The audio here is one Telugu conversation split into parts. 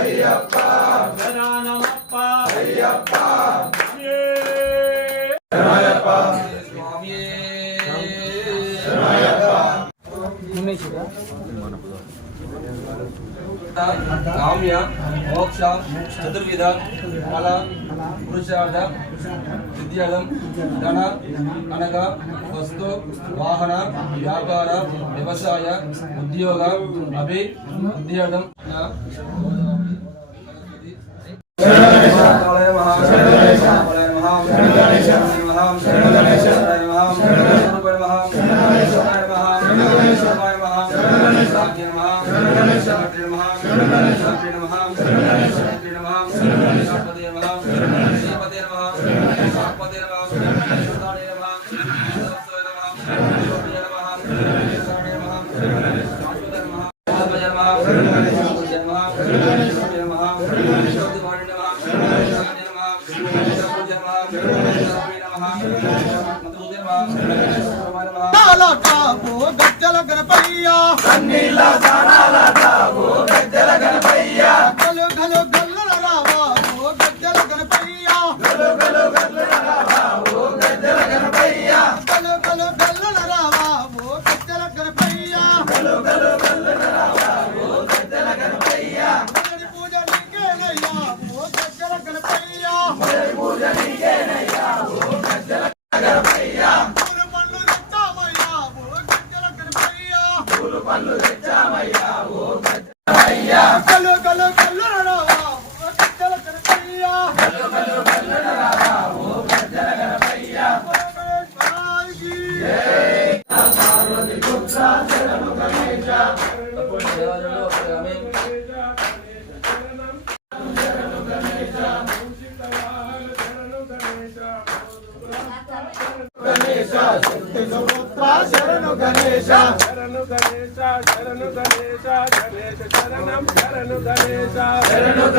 అయ్యప్ప. గణానమప్ప. అయ్యప్ప. శరణయ్యప్ప శరణయ్యప్ప కామ్య మోక్ష చతుర్విధ కళ పురుషార్థ విద్యాలం ధన అనగ వస్తు వాహన వ్యాపార వ్యవసాయ ఉద్యోగ అభి ఉద్యోగం శరణగణేశ శరణగణేశ శరణగణేశ శరణగణేశ శరణగణేశ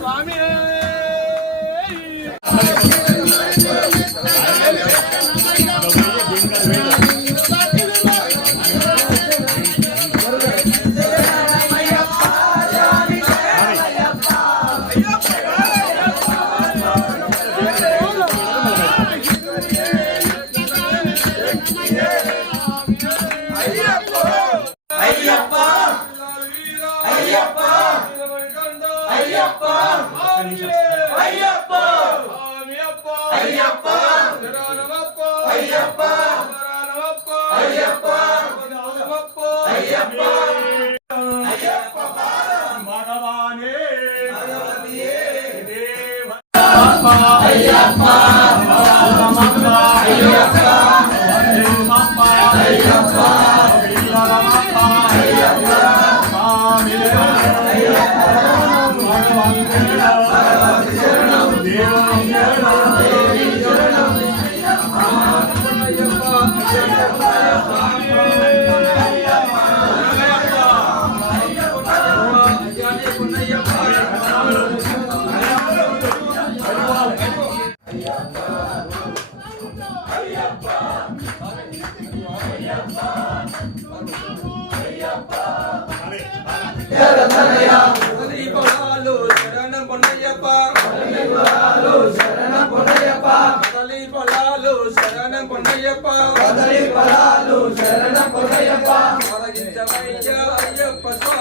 Swami. పొలయ్యప్ప పొలయ్యప్ప పొలయ్యప్ప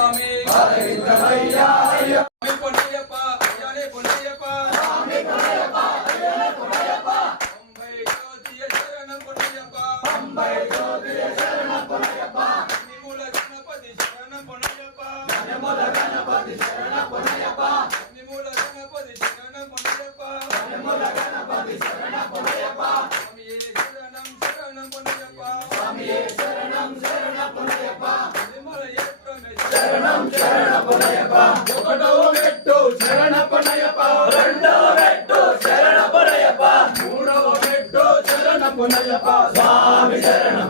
ఒకటో పెట్టు శరణపనయప రెండో పెట్టు శరణపనయప మూడవ పెట్టు శరణపునయప స్వామి శరణం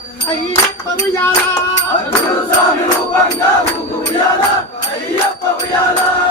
అయ్యప్ప ఉయ్యాలా. అయ్యప్ప ఉయ్యాలా.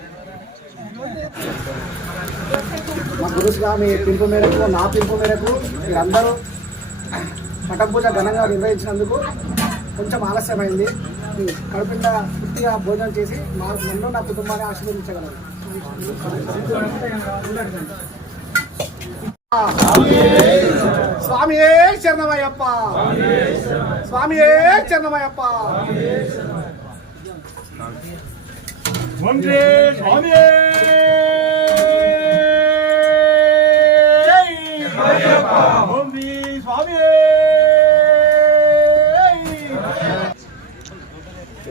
మా గురుస్వామి పిలుపు మేరకు నా పిలుపు మేరకు మీరందరూ పటం పూజ ఘనంగా నిర్వహించినందుకు కొంచెం ఆలస్యమైంది. మీ కడుపుండ పూర్తిగా భోజనం చేసి మా నన్ను నా కుటుంబాన్ని ఆశీర్వదించగలరు. స్వామియే శరణమయ్యప్ప. స్వామియే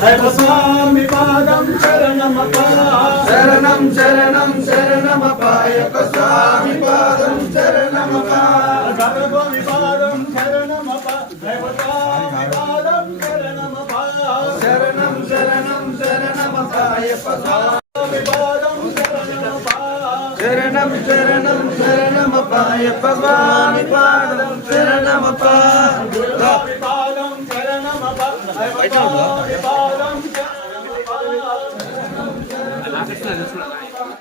శరణమయ్యప్ప శరణం శరణం శరణమపాయక స్వామి పాదం శరణమప శరణం శరణం శరణమపాయక స్వామి పాదం శరణం శరణం శరణమపాయక స్వామి పాదం శరణమప పాదం 熱くない。